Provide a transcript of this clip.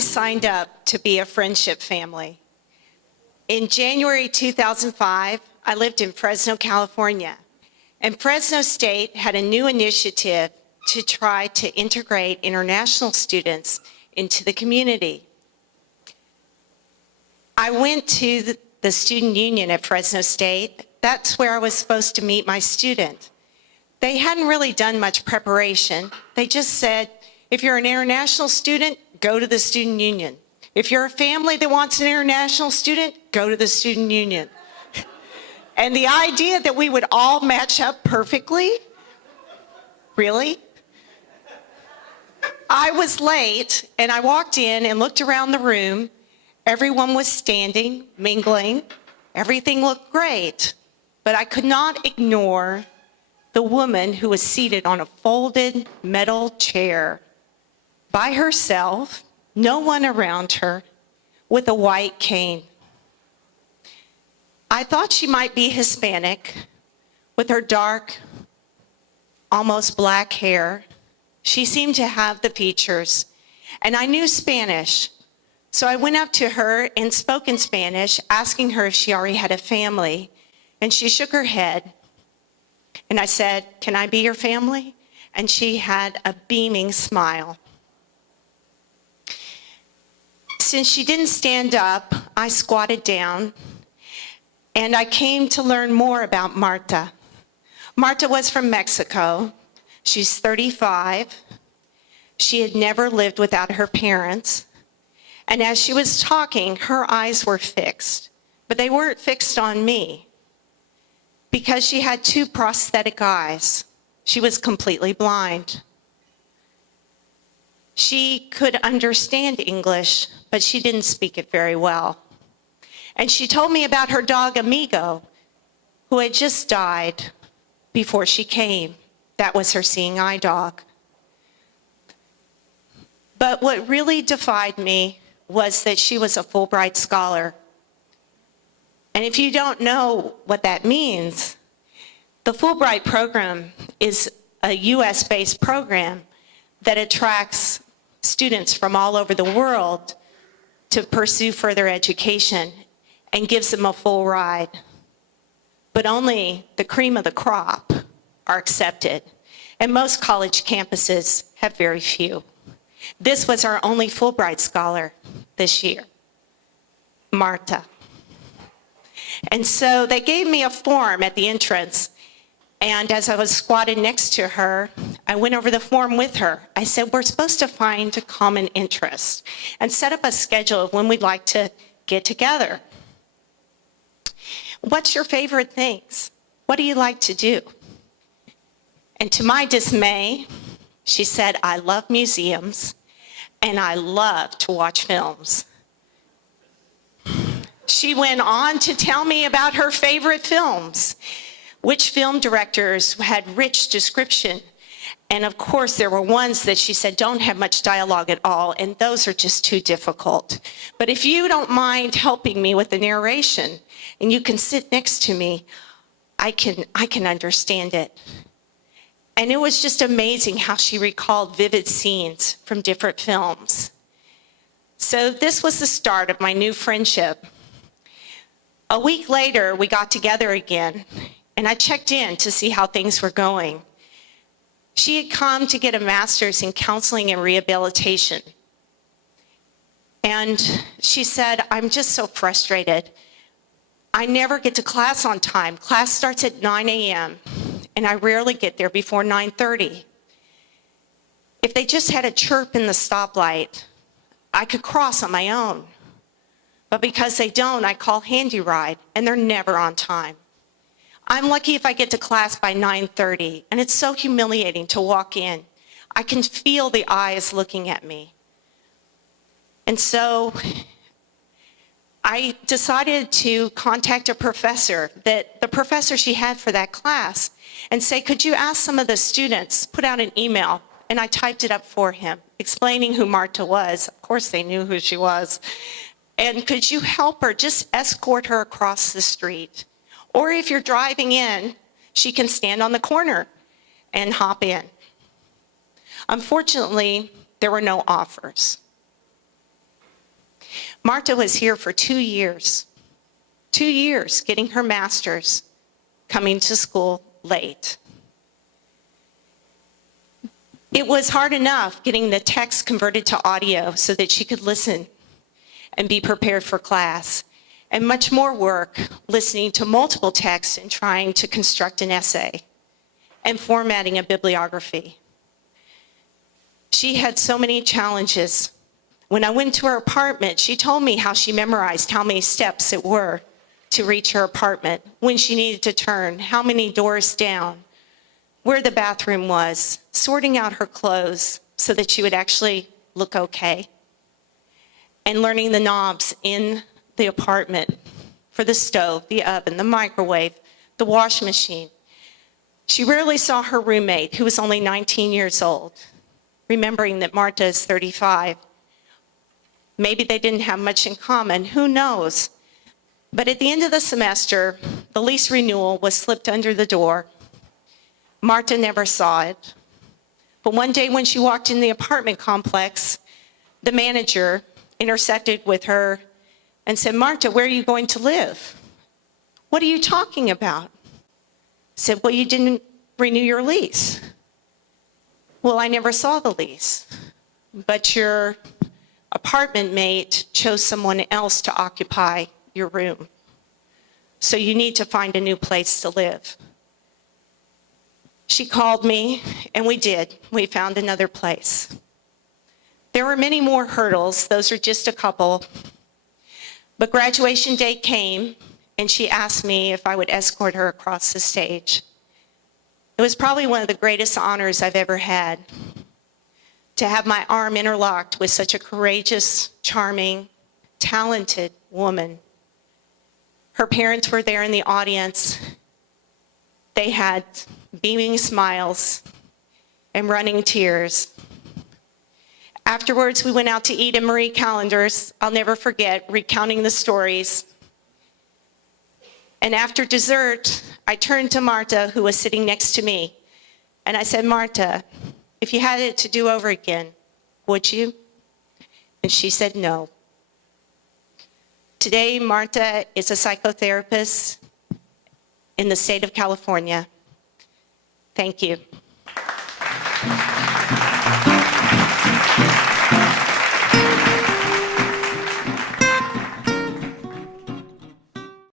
signed up to be a friendship family. In January 2005, I lived in Fresno, California, and Fresno State had a new initiative to try to integrate international students into the community. I went to the student union at Fresno State. That's where I was supposed to meet my student. They hadn't really done much preparation. They just said, if you're an international student, go to the student union. If you're a family that wants an international student, go to the student union. And the idea that we would all match up perfectly, really? I was late, and I walked in and looked around the room. Everyone was standing, mingling. Everything looked great. But I could not ignore the woman who was seated on a folded metal chair by herself, no one around her, with a white cane. I thought she might be Hispanic, with her dark, almost black hair. She seemed to have the features, and I knew Spanish. So I went up to her and spoke in Spanish, asking her if she already had a family, and she shook her head. And I said, "Can I be your family?" And she had a beaming smile. Since she didn't stand up, I squatted down, and I came to learn more about Marta. Marta was from Mexico. She's 35. She had never lived without her parents. And as she was talking, her eyes were fixed, but they weren't fixed on me because she had two prosthetic eyes. She was completely blind. She could understand English, but she didn't speak it very well. And she told me about her dog, Amigo, who had just died before she came. That was her seeing eye dog. But what really defied me was that she was a Fulbright scholar. And if you don't know what that means, the Fulbright program is a US-based program that attracts students from all over the world to pursue further education and gives them a full ride. But only the cream of the crop are accepted, and most college campuses have very few. This was our only Fulbright scholar this year, Marta. And so they gave me a form at the entrance, and as I was squatted next to her, I went over the form with her. I said, we're supposed to find a common interest and set up a schedule of when we'd like to get together. What's your favorite things? What do you like to do? And to my dismay, she said, I love museums and I love to watch films. She went on to tell me about her favorite films, which film directors had rich description. And of course, there were ones that she said don't have much dialogue at all, and those are just too difficult. But if you don't mind helping me with the narration, and you can sit next to me, I can understand it. And it was just amazing how she recalled vivid scenes from different films. So this was the start of my new friendship. A week later, we got together again, and I checked in to see how things were going. She had come to get a master's in counseling and rehabilitation. And she said, I'm just so frustrated. I never get to class on time. Class starts at 9 a.m., and I rarely get there before 9:30. If they just had a chirp in the stoplight, I could cross on my own. But because they don't, I call Handy Ride, and they're never on time. I'm lucky if I get to class by 9:30, and it's so humiliating to walk in. I can feel the eyes looking at me. And so I decided to contact a professor, the professor she had for that class, and say, could you ask some of the students, put out an email, and I typed it up for him, explaining who Marta was. Of course they knew who she was. And could you help her, just escort her across the street? Or if you're driving in, she can stand on the corner and hop in. Unfortunately, there were no offers. Marta was here for 2 years. 2 years getting her master's, coming to school late. It was hard enough getting the text converted to audio so that she could listen and be prepared for class, and much more work listening to multiple texts and trying to construct an essay and formatting a bibliography. She had so many challenges. When I went to her apartment, she told me how she memorized how many steps it were to reach her apartment, when she needed to turn, how many doors down, where the bathroom was, sorting out her clothes so that she would actually look okay, and learning the knobs in the apartment for the stove, the oven, the microwave, the washing machine. She rarely saw her roommate, who was only 19 years old, remembering that Marta is 35. Maybe they didn't have much in common, who knows? But at the end of the semester, the lease renewal was slipped under the door. Marta never saw it. But one day when she walked in the apartment complex, the manager intersected with her and said, "Marta, where are you going to live? What are you talking about?" I said, "Well, you didn't renew your lease." "Well, I never saw the lease, but your apartment mate chose someone else to occupy your room. So you need to find a new place to live." She called me, and we did. We found another place. There were many more hurdles. Those are just a couple. But graduation day came, and she asked me if I would escort her across the stage. It was probably one of the greatest honors I've ever had, to have my arm interlocked with such a courageous, charming, talented woman. Her parents were there in the audience. They had beaming smiles and running tears. Afterwards, we went out to eat in Marie Callender's. I'll never forget recounting the stories. And after dessert, I turned to Marta, who was sitting next to me, and I said, "Marta, if you had it to do over again, would you?" And she said no. Today, Marta is a psychotherapist in the state of California. Thank you.